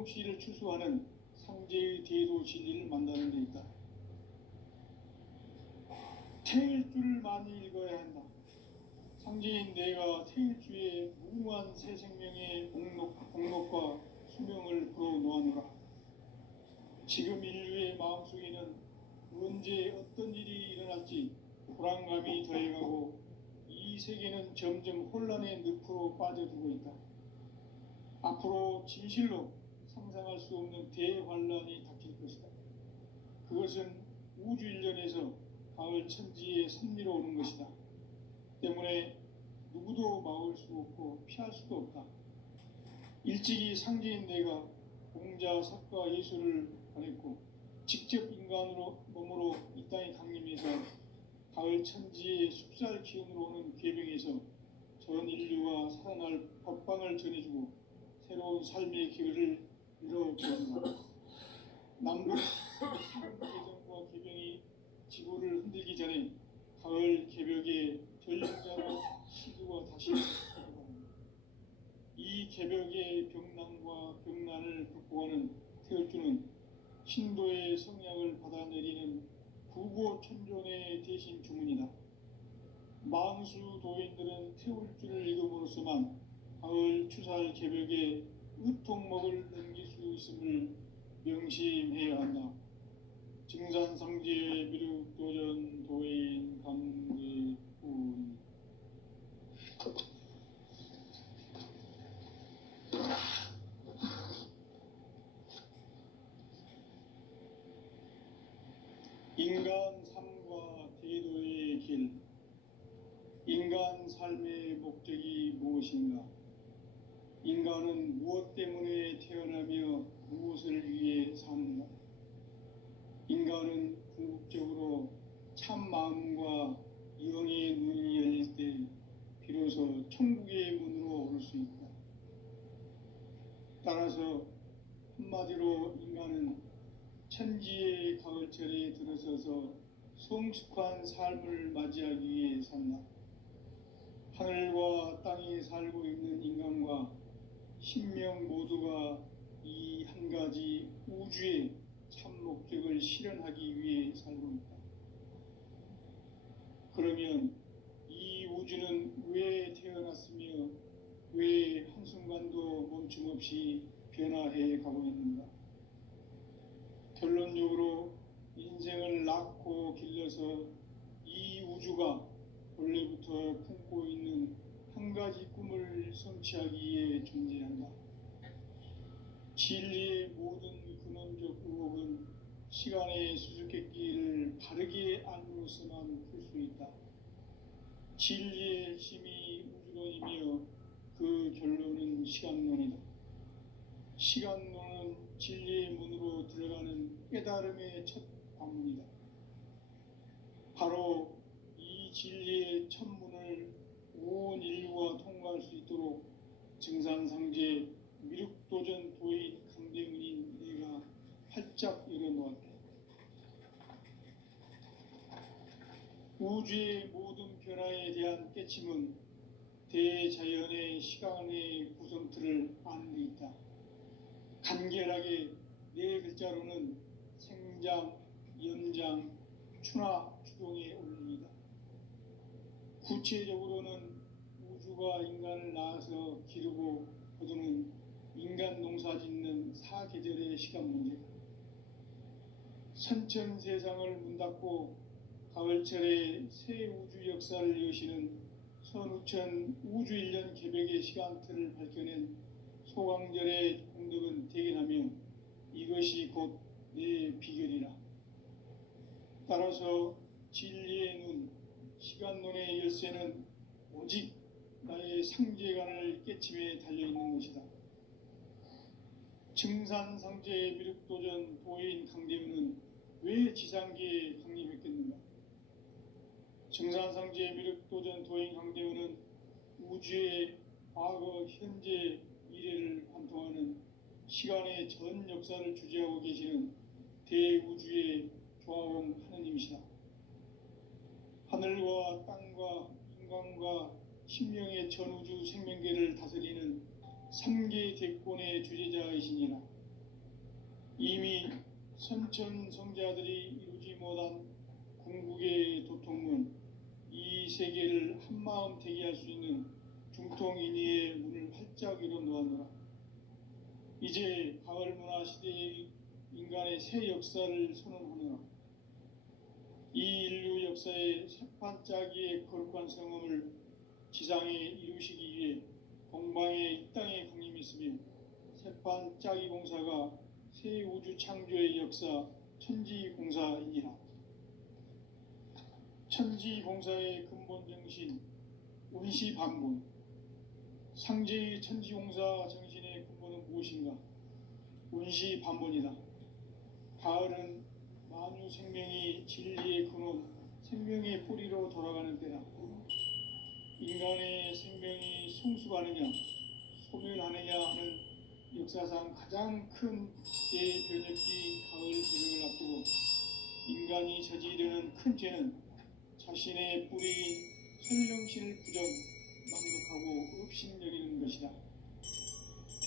세종시를 추수하는 상제의 대도 진리를 만나는 데 있다. 태일주를 많이 읽어야 한다. 상제인 내가 태일주의 무궁한 새 생명의 목록과 수명을 풀어놓아노라. 지금 인류의 마음속에는 언제 어떤 일이 일어날지 불안감이 더해가고 이 세계는 점점 혼란의 늪으로 빠져들고 있다. 앞으로 진실로 상상할 수 없는 대환란이 닥칠 것이다. 그것은 우주 일련에서 가을 천지의 섭리로 오는 것이다. 때문에 누구도 막을 수 없고 피할 수도 없다. 일찍이 상제인 내가 공자, 석가, 예수를 보냈고 직접 인간으로 몸으로 이 땅에 강림해서 가을 천지의 숲살 기운으로 오는 괴병에서 전 인류가 살아날 법방을 전해주고 새로운 삶의 기회를 열어보는다. 남북 개정과 개병이 지구를 흔들기 전에 가을 개벽의 전령자로 시두가 다시 돌아갑니다. 이 개벽의 병난과 병난을 극복하는 태울주는 신도의 성약을 받아내리는 구고천존의 대신 주문이다. 망수 도인들은 태울주를 읽음으로써만 가을 추살 개벽의 으통목을 넘길 수 있음을 명심해야 한다. 증산상제 미륵도전 도인 감제군. 인간 삶과 대도의 길. 인간 삶의 목적이 무엇인가? 인간은 무엇 때문에 태어나며 무엇을 위해 사는가? 인간은 궁극적으로 참 마음과 영의 눈이 열릴 때 비로소 천국의 문으로 올 수 있다. 따라서 한마디로 인간은 천지의 가을철에 들어서서 성숙한 삶을 맞이하기 위해 산다. 하늘과 땅에 살고 있는 인간과 신명 모두가 이 한 가지 우주의 참 목적을 실현하기 위해 살고 있다. 그러면 이 우주는 왜 태어났으며 왜 한순간도 멈춤없이 변화해 가고 있는가? 결론적으로 인생을 낳고 길러서 이 우주가 원래부터 품고 있는 한 가지 꿈을 성취하기 위해 존재한다. 진리의 모든 근원적 의혹은 시간의 수수께끼를 바르게 알므로서만 풀 수 있다. 진리의 힘이 우주론이며 그 결론은 시간론이다. 시간론은 진리의 문으로 들어가는 깨달음의 첫 관문이다. 바로 이 진리의 첫 문을 온 인류가 통과할 수 있도록 증산상제 미륵도전 도인 강대문인 내가 활짝 열어놓았다. 우주의 모든 변화에 대한 깨침은 대자연의 시간의 구성틀을 아는 데 있다. 간결하게 네 글자로는 생장, 연장, 추나 추동의 원리이다. 구체적으로는 우주가 인간을 낳아서 기르고 거두는 인간 농사 짓는 사계절의 시간 문제다. 선천 세상을 문 닫고 가을철에 새 우주 역사를 여시는 선우천 우주 일년 개벽의 시간틀을 밝혀낸 소강절의 공덕은 대견하며 이것이 곧 내 비결이라. 따라서 진리의 눈, 시간론의 열쇠는 오직 나의 상제관을 깨침에 달려있는 것이다. 증산상제 미륵도전 도인 강대문은 왜 지상계에 강림했겠는가? 증산상제 미륵도전 도인 강대문은 우주의 과거, 현재, 미래를 관통하는 시간의 전 역사를 주재하고 계시는 대우주의 조화원 하느님이시다. 하늘과 땅과 인간과 신명의 전우주 생명계를 다스리는 삼계 대권의 주재자이시니라. 이미 선천성자들이 이루지 못한 궁극의 도통문, 이 세계를 한마음 되게 할 수 있는 중통인의의 문을 활짝 열어 놓았노라. 이제 가을 문화 시대의 인간의 새 역사를 선언하노라. 이 인류 역사의 새판짜기의 거룩한 성험을 지상에 이루시기 위해 동방의 이 땅에 강림했으며 새판짜기 공사가 새 우주 창조의 역사 천지공사이니라. 천지공사의 근본 정신 운시반본. 상제의 천지공사 정신의 근본은 무엇인가? 운시반본이다. 가을은 만유 생명이 진리의 근원, 생명의 뿌리로 돌아가는 때다. 인간의 생명이 성숙하느냐, 소멸하느냐 하는 역사상 가장 큰 대변혁기 가을 개벽을 앞두고 인간이 저지르는 큰 죄는 자신의 뿌리인 설령신을 부정, 망극하고 업신여기는 것이다.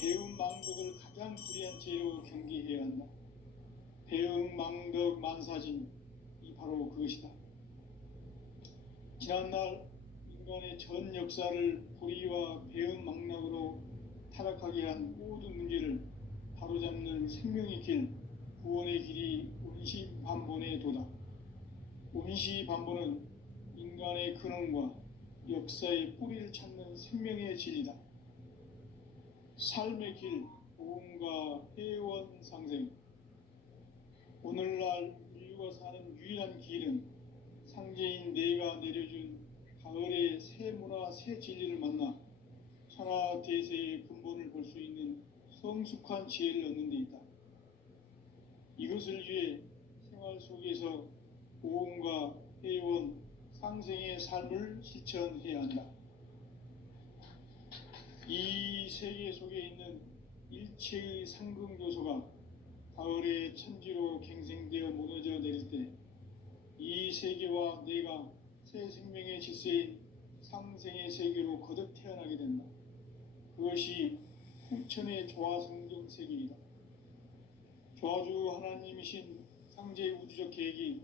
배음 망덕을 가장 불의한 죄로 경계해야 한다. 배음 망덕 만사진, 이 바로 그것이다. 지난날 인간의 전 역사를 불의와 배음 망락으로 타락하게 한 모든 문제를 바로잡는 생명의 길, 구원의 길이 운시반본의 도다. 운시반본은 인간의 근원과 역사의 뿌리를 찾는 생명의 진리다. 삶의 길, 보험과 회원 상생. 오늘날 인류가 사는 유일한 길은 상제인 내가 내려준 가을의 새 문화, 새 진리를 만나 천하 대세의 근본을 볼 수 있는 성숙한 지혜를 얻는 데 있다. 이것을 위해 생활 속에서 보험과 회원, 상생의 삶을 실천해야 한다. 이 세계 속에 있는 일체의 상금 요소가 가을의 천지로 갱생되어 무너져 내릴 때 이 세계와 내가 새 생명의 질서인 상생의 세계로 거듭 태어나게 된다. 그것이 후천의 조화성경 세계이다. 조화주 하나님이신 상제 우주적 계획이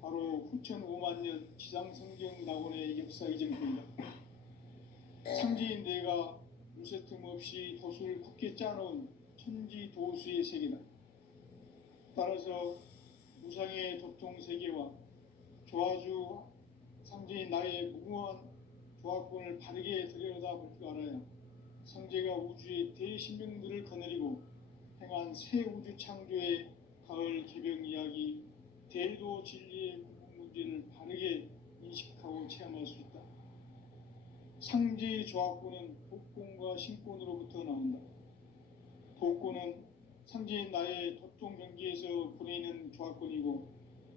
바로 후천 5만 년 지상성경 낙원의 역사 이전입니다. 상제인 내가 무쇠 틈 없이 도수를 굳게 짜놓은 천지 도수의 세계다. 따라서 무상의 도통 세계와 조화주 상제인 나의 무모한 조화권을 바르게 들여다볼 줄 알아야 상제가 우주의 대신명들을 거느리고 행한 새 우주 창조의 가을 개벽 이야기, 대도 진리의 궁극 문제를 바르게 인식하고 체험할 수 있다. 상제의 조화권은 독권과 신권으로부터 나온다. 독권은 상제인 나의 도통 경계에서 보내는 조화권이고,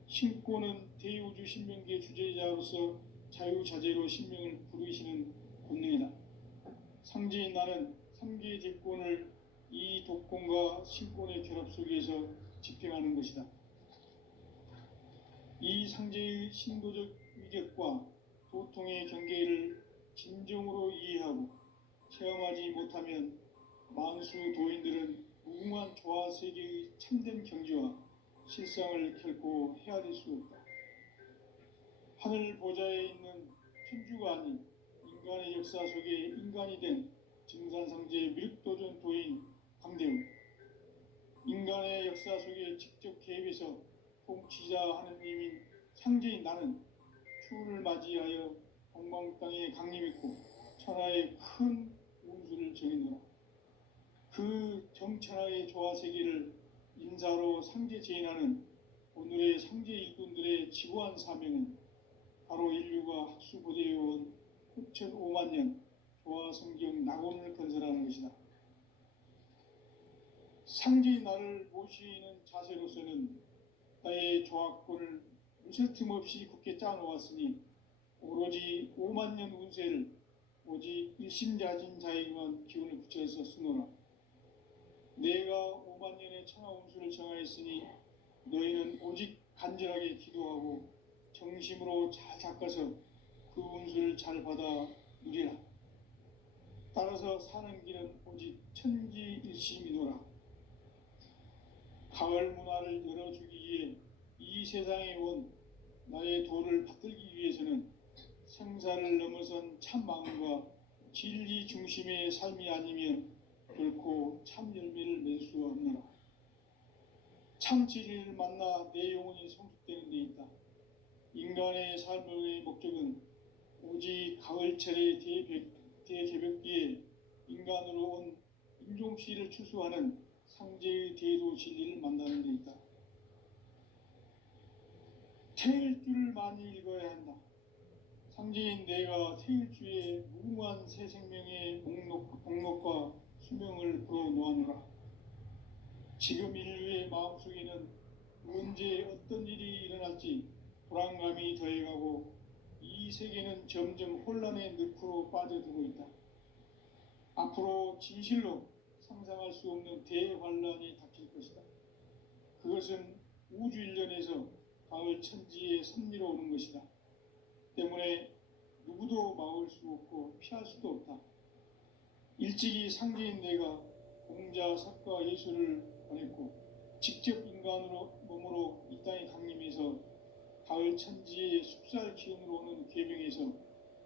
신권은 대우주 신명기의 주제자로서 자유자재로 신명을 부르시는 권능이다. 상제인 나는 3개의 대권을 이 독권과 신권의 결합 속에서 집행하는 것이다. 이 상제의 신도적 위력과 도통의 경계를 진정으로 이해하고 체험하지 못하면 만수 도인들은 무궁한 조화 세계의 참된 경지와 실상을 결코 헤아릴 수 없다. 하늘 보좌에 있는 천주가 아닌 인간의 역사 속에 인간이 된 증산상제 미륵도전 도인 강대우, 인간의 역사 속에 직접 개입해서 통치자 하느님인 상제인 나는 추운을 맞이하여 동방 땅에 강림했고 천하의 큰 운수를 정했노라. 그 정천하의 조화 세계를 인사로 상제 제인하는 오늘의 상제 일꾼들의 지구한 사명은 바로 인류가 학수고대해온 후천 5만 년 조화 성경 낙원을 건설하는 것이다. 상제인 나를 모시는 자세로서는 나의 조화권을 무쇠 틈 없이 굳게 짜놓았으니 오로지 5만 년 운세를 오직 일심자진 자에게만 기운을 붙여서 쓰노라. 내가 5만 년의 천하 운수를 정하였으니 너희는 오직 간절하게 기도하고 정심으로 잘 닦아서 그 운수를 잘 받아 누리라. 따라서 사는 길은 오직 천지일심이노라. 가을 문화를 열어주기 위해 이 세상에 온 나의 도를 받들기 위해서는 생사를 넘어선 참 마음과 진리 중심의 삶이 아니면 결코 참 열매를 맺을 수 없노라. 참 진리를 만나 내 영혼이 성숙되는 데 있다. 인간의 삶의 목적은 오직 가을철의 대개벽기에 인간으로 온 인종씨를 추수하는 상제의 대도 진리를 만나는 데 있다. 태일주를 많이 읽어야 한다. 상제인 내가 태일주의 무궁한 새 생명의 목록과 수명을 풀어놓아노라. 지금 인류의 마음속에는 언제 어떤 일이 일어날지 불안감이 더해가고 이 세계는 점점 혼란의 늪으로 빠져들고 있다. 앞으로 진실로 상상할 수 없는 대환란이 닥칠 것이다. 그것은 우주 일련에서 가을 천지의 섭리로 오는 것이다. 때문에 누구도 막을 수 없고 피할 수도 없다. 일찍이 상제인 내가 공자, 석가, 예수를 보냈고 직접 인간으로 몸으로 이 땅에 강림해서 가을 천지의 숲살 기운으로 오는 계명에서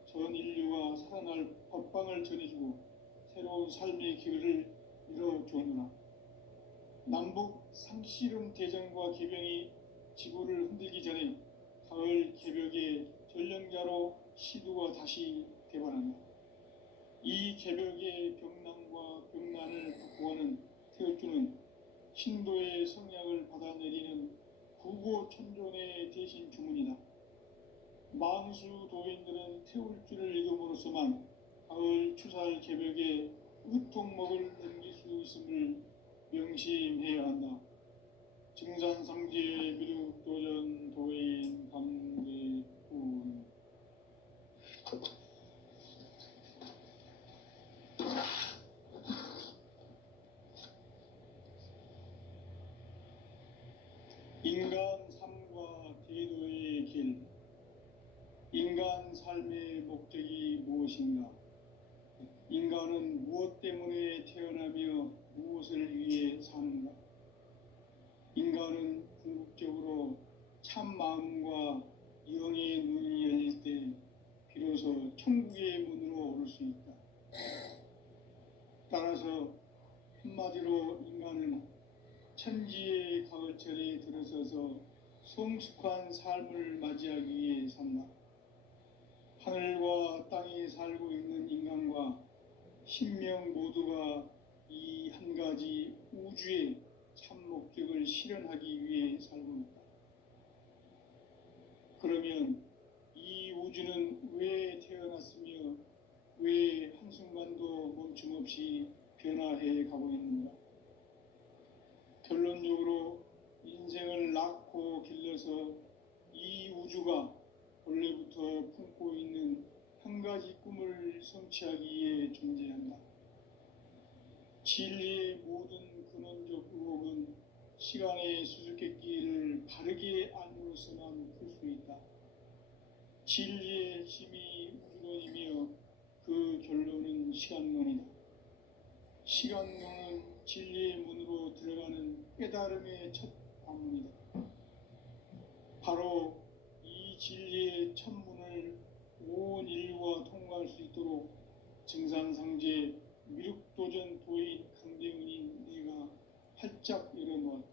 전 인류가 살아날 법방을 전해주고 새로운 삶의 기회를 열어주었노라. 남북 상씨름 대전과 개병이 지구를 흔들기 전에 가을 개벽의 전령자로 시두가 다시 개발한다. 이 개벽의 병난과 병난을 극복하는 태울주는 신도의 성약을 받아내리는 구고천존의 대신 주문이다. 만수 도인들은 태울주를 읽음으로써만 가을 추살 개벽의 의통목을 넘길 수 있음을 명심해야 한다. 증산상제 미륵도전 도인 감대군. 인간 삶과 대도의 길. 인간 삶의 목적이 무엇인가? 인간은 무엇 때문에 태어나며 무엇을 위해 사는가? 인간은 궁극적으로 참 마음과 영의 눈이 열릴 때 비로소 천국의 문으로 오를 수 있다. 따라서 한마디로 인간은 천지의 가을철에 들어서서 성숙한 삶을 맞이하기 위해 산다. 하늘과 땅에 살고 있는 인간과 신명 모두가 이 한 가지 우주의 참 목적을 실현하기 위해 살고 있다. 그러면 이 우주는 왜 태어났으며 왜 한순간도 멈춤없이 변화해 가고 있는가? 결론적으로 인생을 낳고 길러서 이 우주가 본래부터 품고 있는 한 가지 꿈을 성취하기 위해 존재한다. 진리의 모든 근원적 의혹은 시간의 수수께끼를 바르게 알므로서만 풀 수 있다. 진리의 힘이 우주론이며 그 결론은 시간론이다. 시간론은 진리의 문으로 들어가는 깨달음의 첫 관문이다. 바로 이 진리의 첫 문을 온 인류가 통과할 수 있도록 증산상제 미륵도전 도인 강대훈인 내가 활짝 열어놓았다.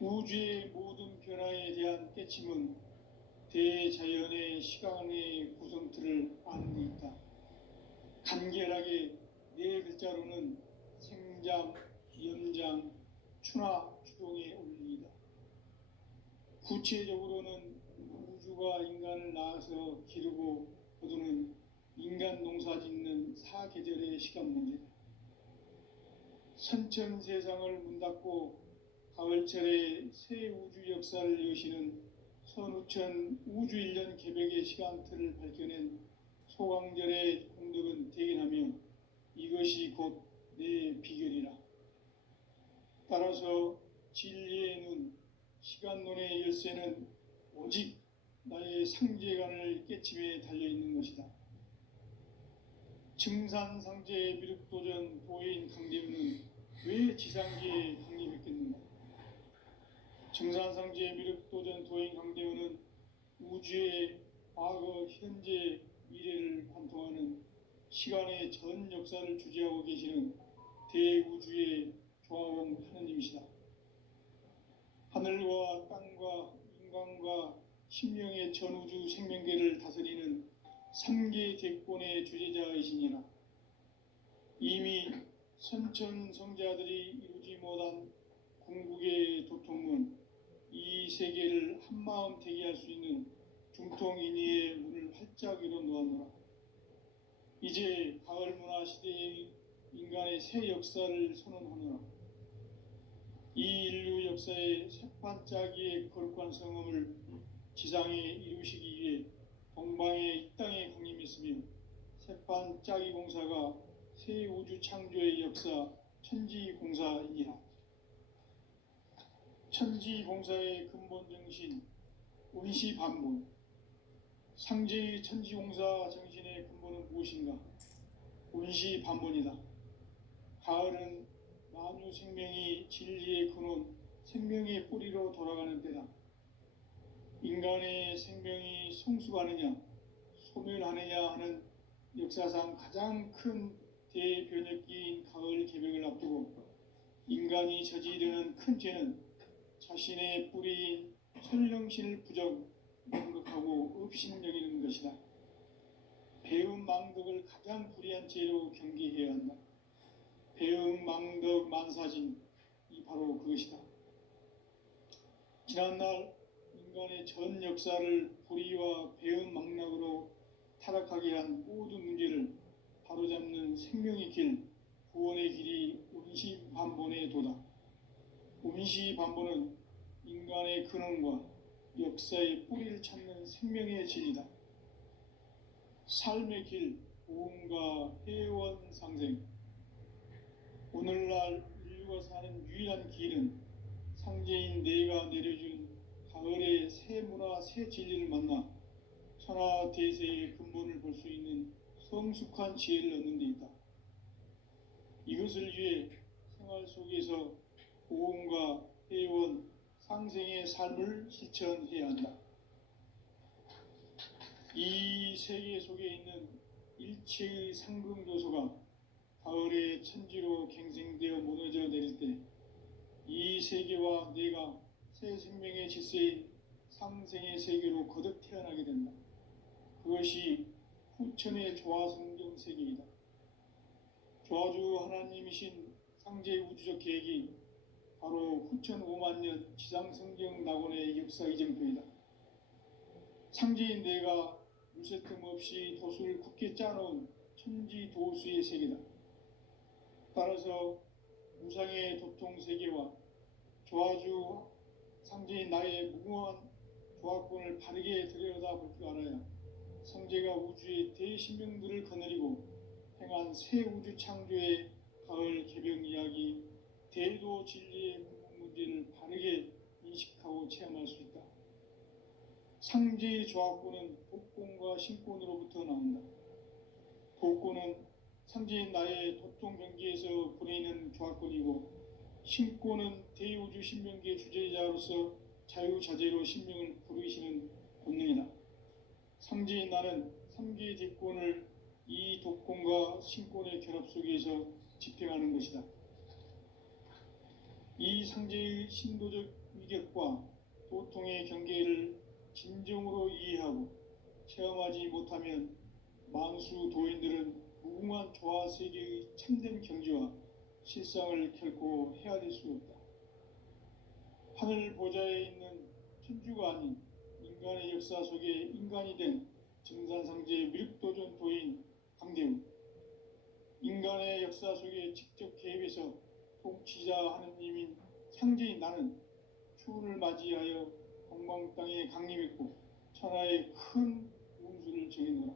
우주의 모든 변화에 대한 깨침은 대자연의 시간의 구성틀을 아는 데 있다. 간결하게 네 글자로는 생장, 연장, 추나 추동의 원리이다. 구체적으로는 우주가 인간을 낳아서 기르고 거두는 인간 농사 짓는 사계절의 시간 문제다. 선천 세상을 문 닫고 가을철에 새 우주 역사를 여시는 선우천 우주 1년 개벽의 시간틀을 밝혀낸 소강절의 공덕은 대견하며 이것이 곧 내 비결이라. 따라서 진리의 눈, 시간론의 열쇠는 오직 나의 상제관을 깨침에 달려있는 것이다. 증산상제 미륵도전 도인 강대훈은 왜 지상계에 강림했겠는가? 정산상제 미륵도전 도인 강대원은 우주의 과거, 현재, 미래를 관통하는 시간의 전 역사를 주재하고 계시는 대우주의 조화원 하느님이시다. 하늘과 땅과 인간과 신명의 전우주 생명계를 다스리는 삼계 대권의 주재자이시니라. 이미 선천성자들이 이루지 못한 궁극의 도통문, 이 세계를 한마음 대기할 수 있는 중통인의의 문을 활짝 열어놓았노라. 이제 가을 문화 시대의 인간의 새 역사를 선언하노라. 이 인류 역사의 새반짝이의 거룩한 성음을 지상에 이루시기 위해 동방의 이 땅에 강림했으며 새반짝이 공사가 새 우주 창조의 역사 천지공사이니라. 천지공사의 근본 정신 운시반본, 상제의 천지공사 정신의 근본은 무엇인가? 운시반본이다. 가을은 만유 생명이 진리의 근원, 생명의 뿌리로 돌아가는 때다. 인간의 생명이 성숙하느냐, 소멸하느냐 하는 역사상 가장 큰 대변혁기인 가을 개벽을 앞두고 인간이 저지르는 큰 죄는 자신의 뿌리인 선령신을 부정하고 업신여기는 것이다. 배음 망덕을 가장 불의한 죄로 경계해야 한다. 배음 망덕 만사진, 이 바로 그것이다. 지난날 인간의 전 역사를 불의와 배음 망락으로 타락하게 한 모든 문제를 바로잡는 생명의 길, 구원의 길이 운시반본의 도다. 운시반본은 인간의 근원과 역사의 뿌리를 찾는 생명의 진리다. 삶의 길, 보험과 회원 상생. 오늘날 인류가 사는 유일한 길은 상제인 내가 내려준 가을의 새 문화, 새 진리를 만나 천하 대세의 근본을 볼 수 있는 성숙한 지혜를 얻는 데 있다. 이것을 위해 생활 속에서 보험과 회원, 상생의 삶을 실천해야 한다. 이 세계 속에 있는 일체의 상승조소가 가을의 천지로 갱생되어 무너져 내릴 때 이 세계와 내가 새 생명의 질서인 상생의 세계로 거듭 태어나게 된다. 그것이 후천의 조화성경 세계이다. 조화주 하나님이신 상제 우주적 계획이 바로 후천 5만 년 지상성경 낙원의 역사 이정표이다. 상제인 내가 물새틈 없이 도수를 굳게 짜놓은 천지도수의 세계다. 따라서 무상의 도통 세계와 조화주 상제인 나의 무궁한 조화권을 바르게 들여다볼 줄 알아야 상제가 우주의 대신명들을 거느리고 행한 새 우주 창조의 가을 개벽 이야기, 대도 진리의 궁극 문제를 바르게 인식하고 체험할 수 있다. 상제의 조화권은 복권과 신권으로부터 나온다. 복권은 상제인 나의 도통 경계에서 보내는 조화권이고, 신권은 대우주 신명계 주제자로서 자유자재로 신명을 부르시는 권능이다. 상제인 나는 3개의 대권을 이 독권과 신권의 결합 속에서 집행하는 것이다. 이 상제의 신도적 위격과 도통의 경계를 진정으로 이해하고 체험하지 못하면 만수 도인들은 무궁한 조화 세계의 참된 경지와 실상을 결코 헤아릴 수 없다. 하늘 보좌에 있는 천주가 아닌 인간의 역사 속에 인간이 된 정산상제 미륵도전 도인 강대훈, 인간의 역사 속에 직접 개입해서 통치자 하느님인 상제인 나는 추운을 맞이하여 동방 땅에 강림했고 천하의 큰 운수를 정했노라.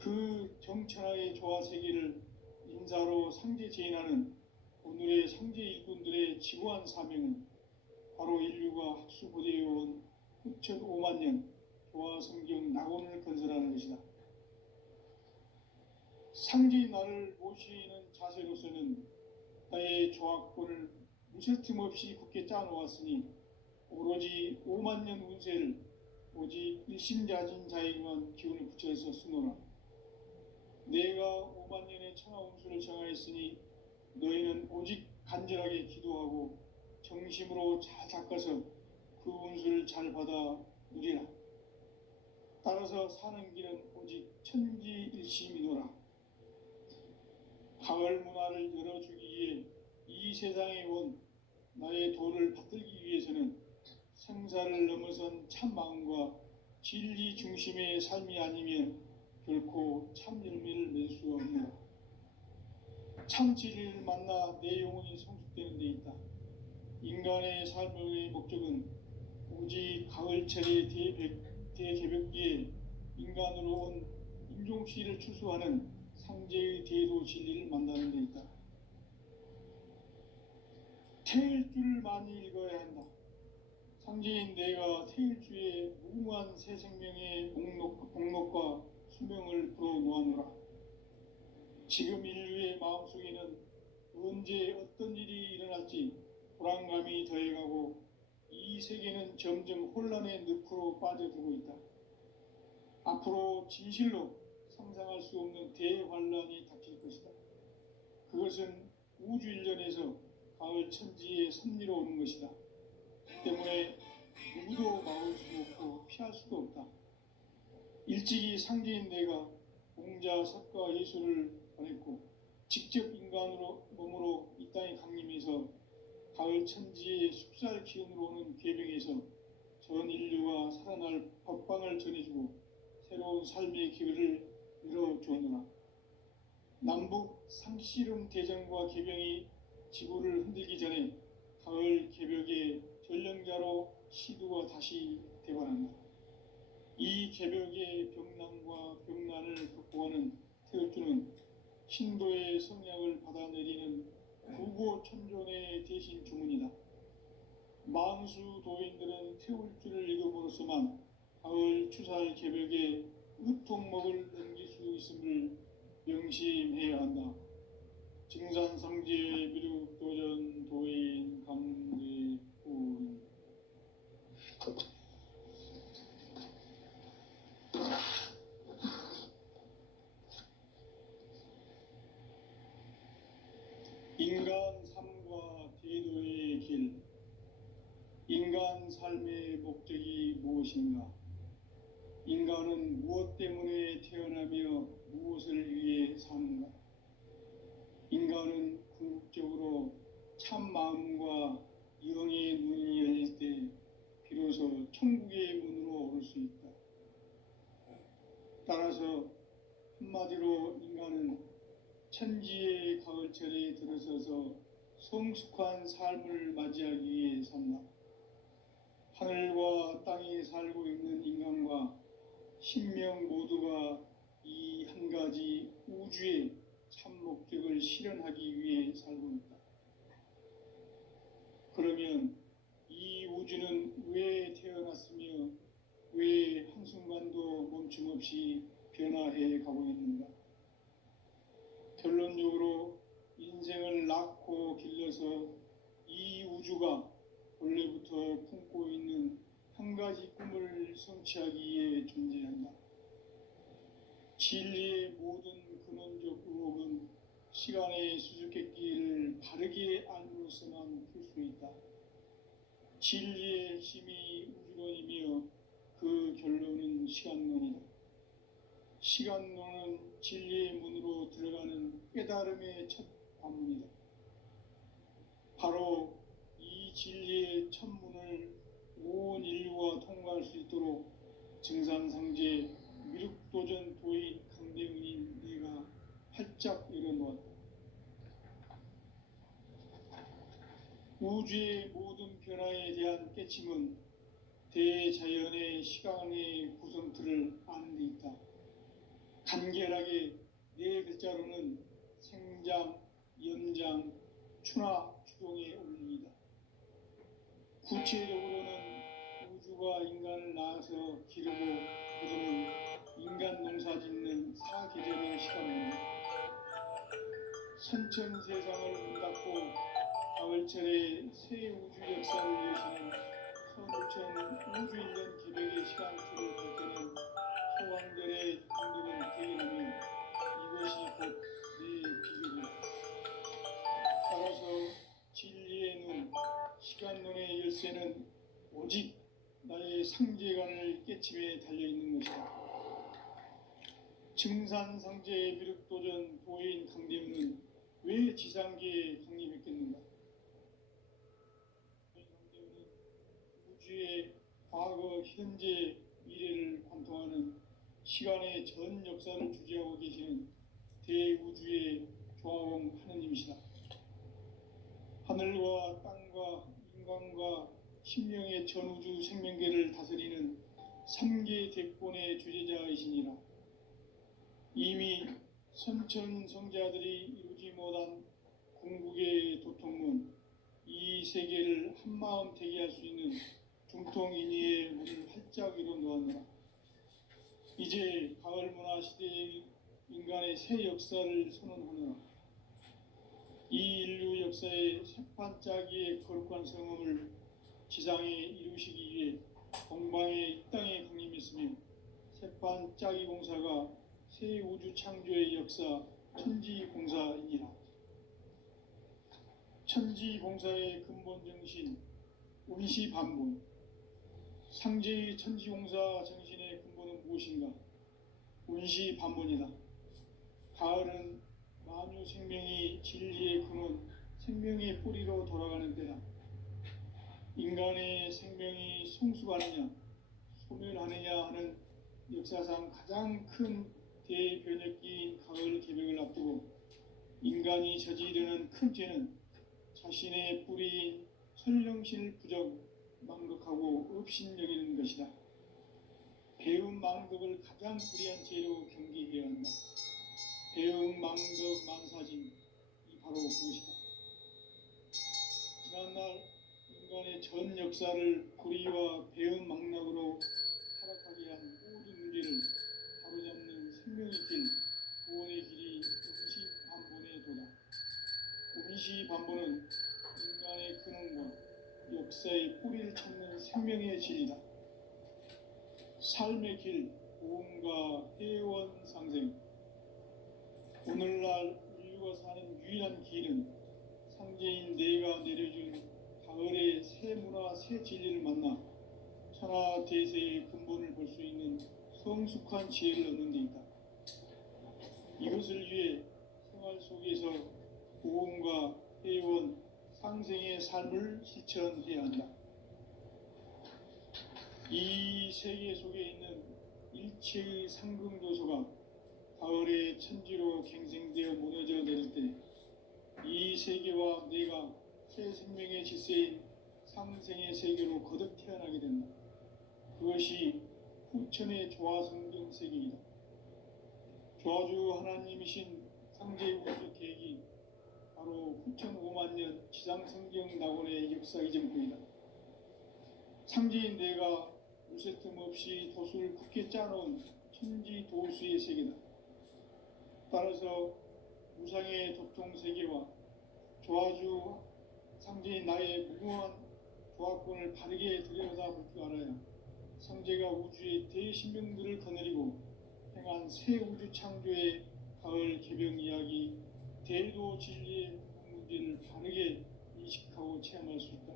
그 정천하의 조화 세계를 인사로 상제 제인하는 오늘의 상제 일꾼들의 지구한 사명은 바로 인류가 학수고대해온 후천 5만 년 조화 성경 낙원을 건설하는 것이다. 상제인 나를 모시는 자세로서는 나의 조합권을 무쇠틈 없이 굳게 짜놓았으니 오로지 5만 년 운세를 오직 일심자진 자에게만 기운을 붙여서 쓰노라. 내가 5만 년의 천하 운수를 정하였으니 너희는 오직 간절하게 기도하고 정심으로 잘 닦아서 그 운수를 잘 받아 누리라. 따라서 사는 길은 오직 천지일심이노라. 가을 문화를 열어주기 위해 이 세상에 온 나의 도를 받들기 위해서는 생사를 넘어선 참 마음과 진리 중심의 삶이 아니면 결코 참 열매를 맺을 수 없노라. 참 진리를 만나 내 영혼이 성숙되는 데 있다. 인간의 삶의 목적은 오직 가을철의 대개벽기에 인간으로 온 인종시를 추수하는 상제의 대도 진리를 만나는 데 있다. 태일 줄을 많이 읽어야 한다. 상제인 내가 태일주의 무궁한 새 생명의 목록과 수명을 불어놓아노라. 지금 인류의 마음속에는 언제 어떤 일이 일어날지 불안감이 더해가고 이 세계는 점점 혼란의 늪으로 빠져들고 있다. 앞으로 진실로 상상할 수 없는 대환란이 닥칠 것이다. 그것은 우주 일련에서 가을 천지의 섭리로 오는 것이다. 때문에 누구도 막을 수 없고 피할 수도 없다. 일찍이 상제인 내가 공자, 석가, 예수를 보냈고 직접 인간으로 몸으로 이 땅에 강림해서 가을 천지의 숲살 기운으로 오는 계병에서 전 인류가 살아날 법방을 전해주고 새로운 삶의 기회를 열어주었노라. 남북 상씨름 대전과 계병이 지구를 흔들기 전에 가을 개벽의 전령자로 시두가 다시 대반한다. 이 개벽의 병난과 병난을 극복하는 태울주는 신도의 성량을 받아내리는 구고천존의 대신 주문이다. 만수 도인들은 태울주를 읽음으로써만 가을 추살 개벽의 으통목을 넘길 수 있음을 명심해야 한다. 증산상제 미륵도전 도인 강제군. 인간 삶과 대도의 길. 인간 삶의 목적이 무엇인가? 인간은 무엇 때문에 태어나며 무엇을 위해 사는가? 인간은 궁극적으로 참 마음과 영의 눈이 열릴 때 비로소 천국의 문으로 오를 수 있다. 따라서 한마디로 인간은 천지의 가을철에 들어서서 성숙한 삶을 맞이하기 위해 산다. 하늘과 땅에 살고 있는 인간과 신명 모두가 이 한 가지 우주의 참 목적을 실현하기 위해 살고 있다. 그러면 이 우주는 왜 태어났으며 왜 한순간도 멈춤 없이 변화해 가고 있는가? 결론적으로 인생을 낳고 길러서 이 우주가 원래부터 품고 있는 한 가지 꿈을 성취하기 위해 존재한다. 진리의 모든 근원적 의혹은 시간의 수수께끼를 바르게 알므로서만 풀 수 있다. 진리의 힘이 우주론이며 그 결론은 시간론이다. 시간론은 진리의 문으로 들어가는 깨달음의 첫 관문이다. 바로 이 진리의 첫 문을 온 인류가 통과할 수 있도록 증산상제 미륵도전 도인 강대훈인 내가 활짝 열어놓았다. 우주의 모든 변화에 대한 깨침은 대자연의 시간의 구성틀을 아는 데 있다. 간결하게 네 글자로는 생장, 연장, 추나 추동의 원리이다. 구체적으로는 우주가 인간을 낳아서 기르고 거두는 인간 농사 짓는 사계절의 시간입니다. 선천 세상을 문 닫고 가을철에 새 우주 역사를 여시는 선우천 우주 1년 개백의 시간표를 밝혀낸 소강별의 공덕은 대견하며 이것이 곧 내 비결이다. 따라서 진리의 눈, 시간론의 열쇠는 오직 나의 상제관을 깨침에 달려있는 것이다. 증산상제의 비륵도전 도인 강대우는 왜 지상계에 강림했겠는가? 강대우는 우주의 과거, 현재, 미래를 관통하는 시간의 전 역사를 주재하고 계시는 대우주의 조화공 하느님이시다. 하늘과 땅과 인간과 신명의 전우주 생명계를 다스리는 3계 대권의 주제자이시니라. 이미 선천 성자들이 이루지 못한 궁극의 도통문, 이 세계를 한마음 되게 할 수 있는 중통인의의 문을 활짝 열어 놓았노라. 이제 가을 문화 시대의 인간의 새 역사를 선언하노라. 이 인류 역사의 새판짜기의 거룩한 성험을 지상에 이루시기 위해 동방의 이 땅에 강림했으며 새판짜기 공사가 새 우주 창조의 역사 천지공사이니라. 천지공사의 근본 정신 운시반본. 상제의 천지공사 정신의 근본은 무엇인가? 운시반본이다. 가을은 만유 생명이 진리의 근원, 생명의 뿌리로 돌아가는 때다. 인간의 생명이 성숙하느냐, 소멸하느냐 하는 역사상 가장 큰 대변혁기인 가을 개벽을 앞두고 인간이 저지르는 큰 죄는 자신의 뿌리인 설령신을 부정, 망극하고 업신여기는 것이다. 배움 망덕을 가장 불의한 죄로 경계해야 한다. 배움 망덕 만사진, 이 바로 그것이다. 지난날 인간의 전 역사를 불의와 배움 망락으로 타락하게 한 모든 문제를 바로잡는 생명의 길, 구원의 길이 운시반본의 도다. 운시반본은 인간의 근원과 역사의 뿌리를 찾는 생명의 진리다. 삶의 길, 보험과 회원 상생. 오늘날 인류가 사는 유일한 길은 상제인 내가 내려준 가을의 새 문화, 새 진리를 만나 천하 대세의 근본을 볼 수 있는 성숙한 지혜를 얻는 데 있다. 이것을 위해 생활 속에서 보험과 회원, 상생의 삶을 실천해야 한다. 이 세계 속에 있는 일체의 상승조소가 가을의 천지로 갱생되어 무너져 내릴 때 이 세계와 내가 새 생명의 질서인 상생의 세계로 거듭 태어나게 된다. 그것이 후천의 조화성경 세계이다. 조화주 하나님이신 상제 우주 계획이 바로 후천 5만 년 지상성경 낙원의 역사 이전부이다. 상제인 내가 무쇠 틈 없이 도수를 굳게 짜놓은 천지 도수의 세계다. 따라서 무상의 도통 세계와 조화주 상제인 나의 무궁한 조화권을 바르게 들여다볼 줄 알아야 상제가 우주의 대신명들을 거느리고 행한 새 우주 창조의 가을 개병 이야기, 대도 진리의 문제를 바르게 인식하고 체험할 수 있다.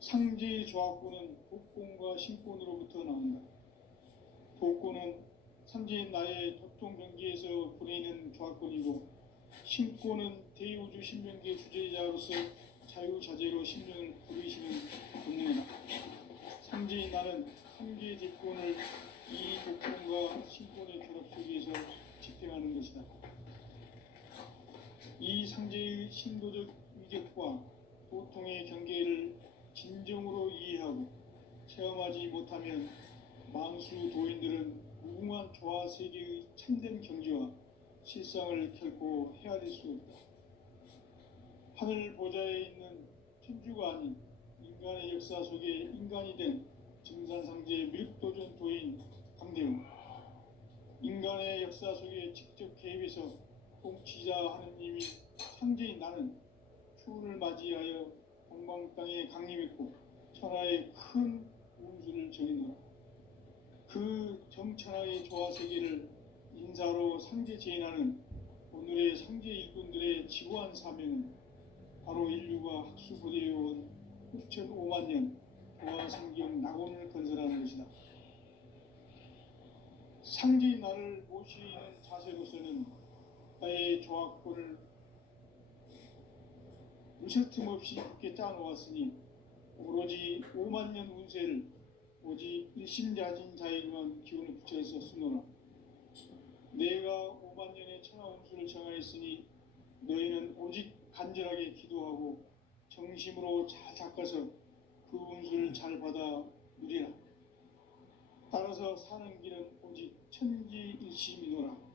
상제의 조화권은 복권과 신권으로부터 나온다. 복권은 상제인 나의 도통 경계에서 보내는 조화권이고, 신권은 대우주 신명계 주제자로서 자유자재로 신명을 부르시는 본능이다. 상제인 나는 한계의 대권을 이 복권과 신권의 결합 속에서 집행하는 것이다. 이 상제의 신도적 위격과 보통의 경계를 진정으로 이해하고 체험하지 못하면 망수 도인들은 무궁한 조화 세계의 참된 경지와 실상을 결코 헤아릴 수 없다. 하늘 보좌에 있는 천주가 아닌 인간의 역사 속에 인간이 된 증산상제 미륵도전 도인 강대우. 인간의 역사 속에 직접 개입해서 통치자 하느님이 상제인 나는 추운을 맞이하여 동방 땅에 강림했고 천하의 큰 운수를 정했노라. 그 정천하의 조화세계를 인사로 상제 제인하는 오늘의 상제 일꾼들의 지구한 사명은 바로 인류가 학수고대해온 6,5만 년 조화성경 낙원을 건설하는 것이다. 상제인 나를 모시는 자세로서는 나의 조합권을 무셔틈 없이 굳게 짜놓았으니 오로지 5만 년 운세를 오직 일심자진 자에게만 기운을 붙여서 쓰노라. 내가 5만 년의 천하 운수를 정하였으니 너희는 오직 간절하게 기도하고 정심으로 잘 닦아서 그 운수를 잘 받아 누리라. 따라서 사는 길은 오직 천지일심이노라.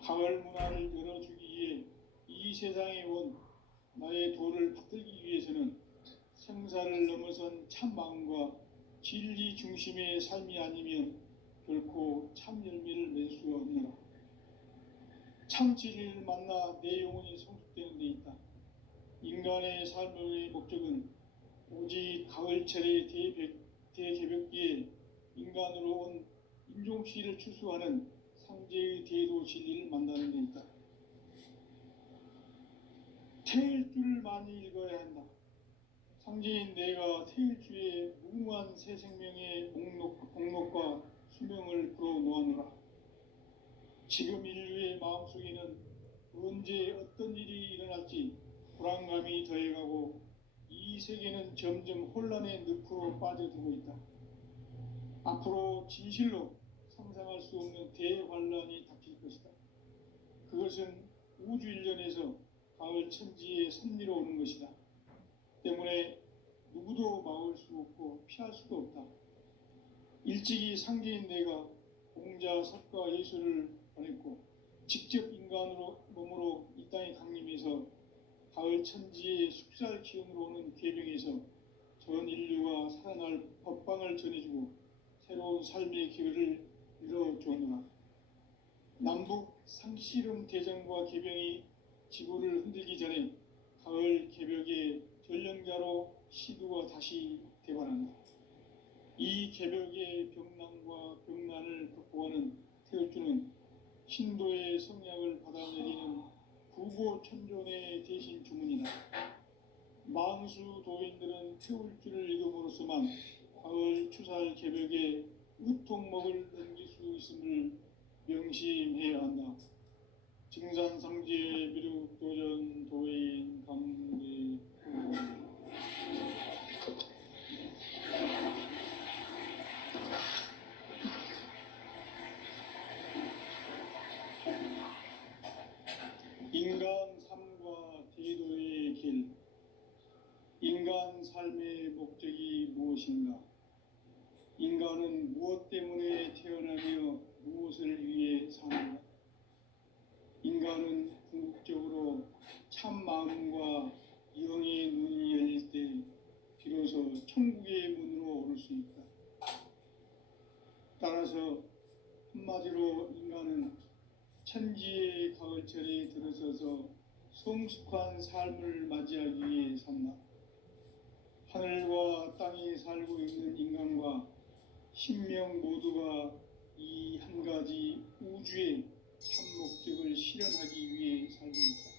가을 문화를 열어주기 위해 이 세상에 온 나의 도를 받들기 위해서는 생사를 넘어선 참 마음과 진리 중심의 삶이 아니면 결코 참 열매를 맺을 수가 없노라. 참 진리를 만나 내 영혼이 성숙되는 데 있다. 인간의 삶의 목적은 오직 가을철의 대개벽기에 인간으로 온 인종시를 추수하는 상제의 대도 진리를 만나는 데 있다. 태일주를 많이 읽어야 한다. 상제인 내가 태일주의 무궁한 새 생명의 목록과 수명을 풀어놓아노라. 지금 인류의 마음속에는 언제 어떤 일이 일어날지 불안감이 더해가고 이 세계는 점점 혼란의 늪으로 빠져들고 있다. 앞으로 진실로 상상할 수 없는 대환란이 닥칠 것이다. 그것은 우주 일련에서 가을 천지의 섭리로 오는 것이다. 때문에 누구도 막을 수 없고 피할 수도 없다. 일찍이 상제인 내가 공자, 석가, 예수를 보냈고 직접 인간으로 몸으로 이 땅에 강림해서 가을 천지의 숙살 기운으로 오는 계명에서 전 인류가 살아날 법방을 전해주고 새로운 삶의 기회를 열어주었노라. 남북 상씨름 대전과 개병이 지구를 흔들기 전에 가을 개벽의 전령자로 시두가 다시 대관한다. 이 개벽의 병난과 병난을 극복하는 태울주는 신도의 성약을 받아내리는 구고천존의 대신 주문이다. 만수 도인들은 태울주를 읽음으로써만 가을 추살 개벽에 의통목을 넘길 수 있음을 명심해야 한다. 증산상지의 미륵도전 도인 강대 인간 삶과 대도의 길. 인간 삶의 목적이 무엇인가? 인간은 무엇 때문에 태어나며 무엇을 위해 사는가? 인간은 궁극적으로 참 마음과 영의 눈이 열릴 때 비로소 천국의 문으로 오를 수 있다. 따라서 한마디로 인간은 천지의 가을철에 들어서서 성숙한 삶을 맞이하기 위해 산다. 하늘과 땅에 살고 있는 인간과 신명 모두가 이 한 가지 우주의 참 목적을 실현하기 위해 살고 있다.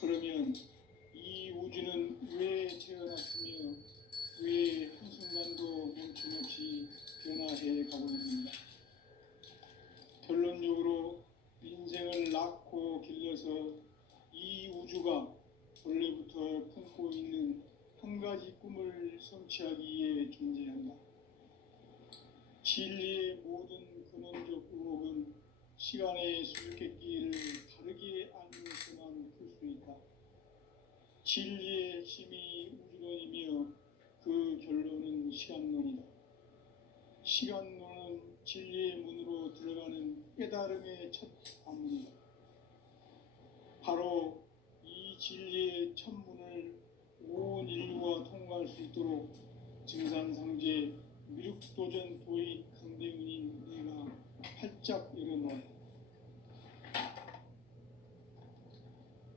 그러면 이 우주는 왜 태어났으며 왜 한순간도 멈춤없이 변화해 가고 있는가? 결론적으로 인생을 낳고 길러서 이 우주가 원래부터 품고 있는 한 가지 꿈을 성취하기 위해 존재한다. 진리의 모든 근원적 의혹은 시간의 수수께끼를 다르게 알면서만 풀 수 있다. 진리의 핵심이 우주론이며 그 결론은 시간론이다. 시간론은 진리의 문으로 들어가는 깨달음의 첫 관문이다. 바로 이 진리의 첫 문을 온 인류가 통과할 수 있도록 증산상제 미륵도전 도인 강대문인 내가 활짝 열어놓았다.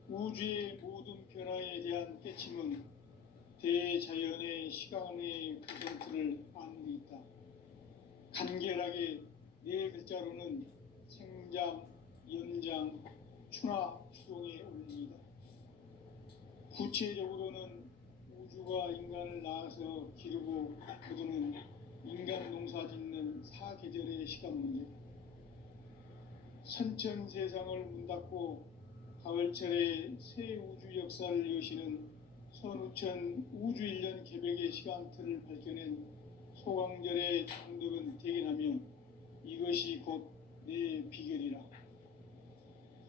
우주의 모든 변화에 대한 깨침은 대자연의 시간의 구성틀을 아는 데 있다. 간결하게 네 글자로는 생장, 연장, 추나 추동에 올립니다. 구체적으로는 우주가 인간을 낳아서 기르고 거두는 인간 농사 짓는 사계절의 시간 문제, 선천 세상을 문 닫고 가을철에 새 우주 역사를 여시는 선우천 우주 1년 개백의 시간틀을 밝혀낸 소강절의 정덕은 대견하며 이것이 곧 내 비결이라.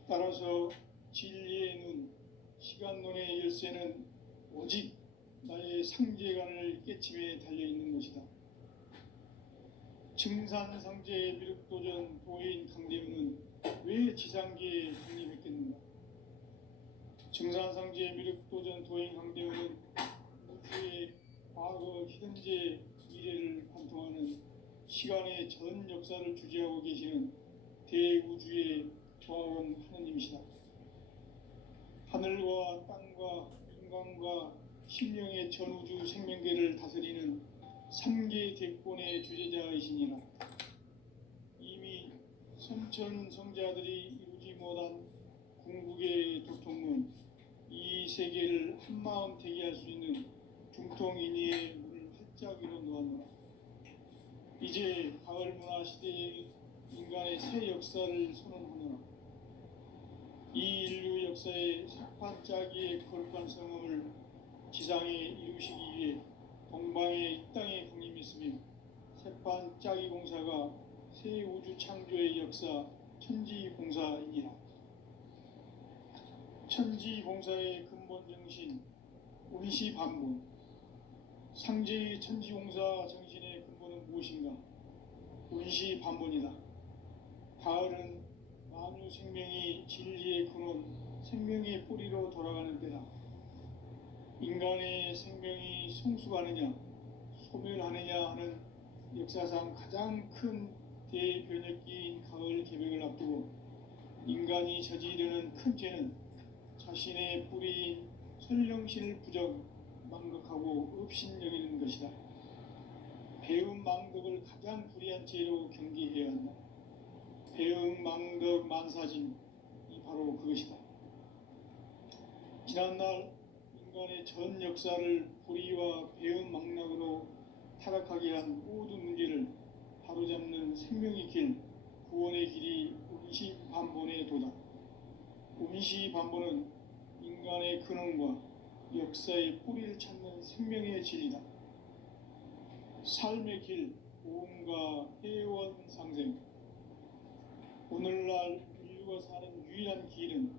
따라서 진리의 눈, 시간론의 열쇠는 오직 나의 상제관을 깨침에 달려있는 것이다. 증산상제의 미륵도전 도인 강대우는 왜 지상계에 독립했겠는가? 증산상제의 미륵도전 도인 강대우는 우주의 과거, 현재, 미래를 관통하는 시간의 전 역사를 주재하고 계시는 대우주의 조화원 하느님이시다. 하늘과 땅과 인간과 심령의 전우주 생명계를 다스리는 3계 대권의 주제자이시니라. 이미 선천 성자들이 이루지 못한 궁극의 도통문, 이 세계를 한마음 되게 할 수 있는 중통인의의 문을 활짝 열어 놓았노라. 이제 가을 문화 시대의 인간의 새 역사를 선언하노라. 이 인류 역사의 색반짝이의 거룩한 성음을 지상에 이루시기 위해 동방의 이 땅에 강림했으며 색반짝이 공사가 새 우주 창조의 역사 천지봉사이니라. 천지봉사의 근본 정신 운시반본, 상제의 천지봉사 정신의 근본은 무엇인가? 운시반본이다. 가을은 만유 생명이 진리의 근원, 생명의 뿌리로 돌아가는 때다. 인간의 생명이 성숙하느냐, 소멸하느냐 하는 역사상 가장 큰 대변혁기인 가을 개백을 앞두고 인간이 저지르는 큰 죄는 자신의 뿌리인 선령신을 부정, 망극하고 업신여기는 것이다. 배음 망덕을 가장 불의한 죄로 경계해야 한다. 배음 망덕 만사진이 바로 그것이다. 지난날 인간의 전 역사를 불의와 배음 망락으로 타락하게 한 모든 문제를 바로잡는 생명의 길, 구원의 길이 운시반본의 도다. 운시반본은 인간의 근원과 역사의 뿌리를 찾는 생명의 진리다. 삶의 길, 오음과 해원 상생. 오늘날 인류가 사는 유일한 길은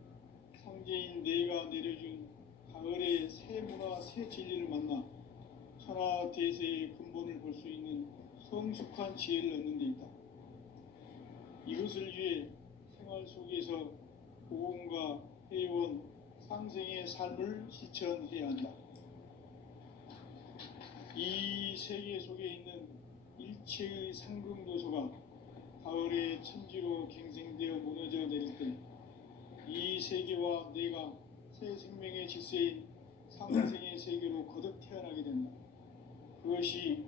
상제인 내가 내려준 가을의 새 문화, 새 진리를 만나 천하 대세의 근본을 볼 수 있는 성숙한 지혜를 얻는 데 있다. 이것을 위해 생활 속에서 오음과 해원, 상생의 삶을 실천해야 한다. 이 세계 속에 있는 일체의 상금도소가 가을의 천지로 갱생되어 무너져 내릴 때 이 세계와 내가 새 생명의 질서인 상생의 세계로 거듭 태어나게 된다. 그것이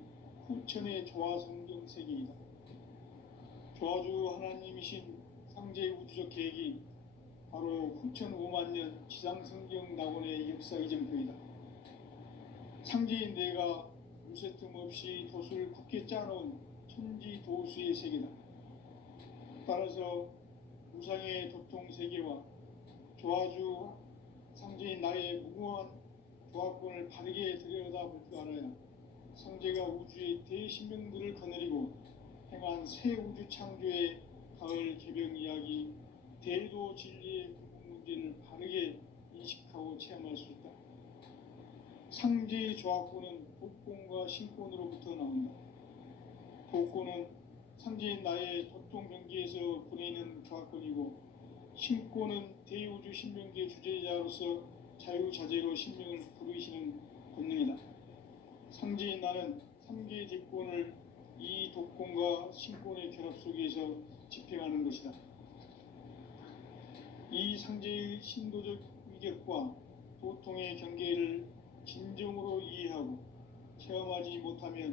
후천의 조화성경 세계이다. 조화주 하나님이신 상제 우주적 계획이 바로 후천 5만년 지상성경 낙원의 역사 이전표이다. 상제인 내가 무쇠 틈 없이 도수를 굳게 짜놓은 천지도수의 세계다. 따라서 무상의 도통세계와 조화주 상제인 나의 무모한 조화권을 바르게 들여다볼 줄 알아야 상제가 우주의 대신명들을 거느리고 행한 새 우주 창조의 가을 개병 이야기, 대도 진리의 근본 문제를 바르게 인식하고 체험할 수 있다. 상제의 조화권은 복권과 신권으로부터 나온다. 복권은 상제인 나의 도통경계에서 보내는 조화권이고, 신권은 대우주 신명계 주제자로서 자유자재로 신명을 부르시는 권능이다. 상제인 나는 3개 뒷권을 이 독권과 신권의 결합 속에서 집행하는 것이다. 이 상제의 신도적 충격과 고통의 경계를 진정으로 이해하고 체험하지 못하면